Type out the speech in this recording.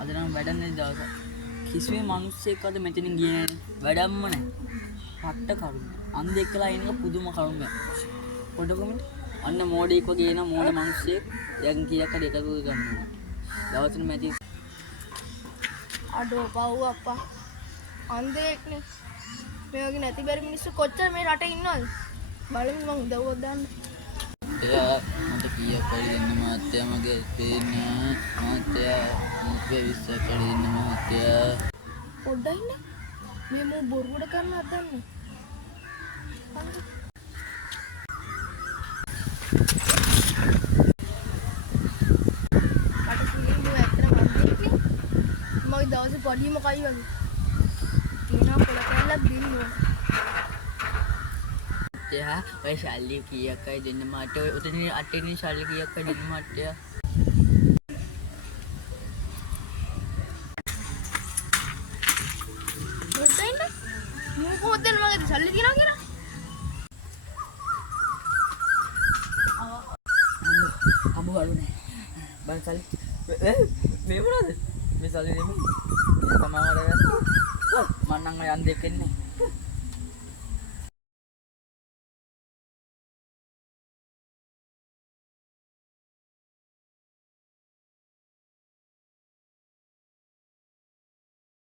අද නම් වැඩන්නේ දවස. කිසිම මිනිස්සෙක් අද මෙතනින් ගියේ නැහැ. වැඩක්ම නැහැ. පට්ට කරුම. අන්දෙක් කියලා එනක පුදුම කරුමයක්. පොඩකම අන්න මෝඩෙක් වගේ එන මෝඩ මිනිස්සෙක් දැන් කීයක් හරි එකතු ගන්නවා. දවසට මැටි අඩෝ පව් අප්පා. අන්දෙක්නේ. මේ වගේ නැති බැරි මිනිස්සු කොච්චර මේ රටේ ඉන්නවද? බලමු මං උදව්වක් දාන්න. එයා මට කීයක් හරි දෙන්න මාත්‍යා මගේ පේන්න මාත්‍යා මුත්‍යා 20ක් හරි දෙන්න මාත්‍යා. පොඩ්ඩක් ඉන්න. මේ මෝ බොරුවට කරනවද දන්නේ? මගේ දවසේ පොඩිම කයි වගේ. තියනවා පොළ කැල්ලක් දින්න ඕන. එයා ඔය ශල්ලි කීයක් හරි දෙන්න මට ඔය උතන අටෙනි ශල්ලි කීයක් හරි දෙන්න මාත්‍යා. පොඩ්ඩක් ඉන්න. මෝ කොහොමද මගේ සල්ලි තියනවා කියලා? අම්මු වරුනේ. බං සල්ලි මේ මොනවද? මේ සල්ලි නෙමෙයි. තමා වරගත්තා. මන්නම් යන් දෙකන්නේ.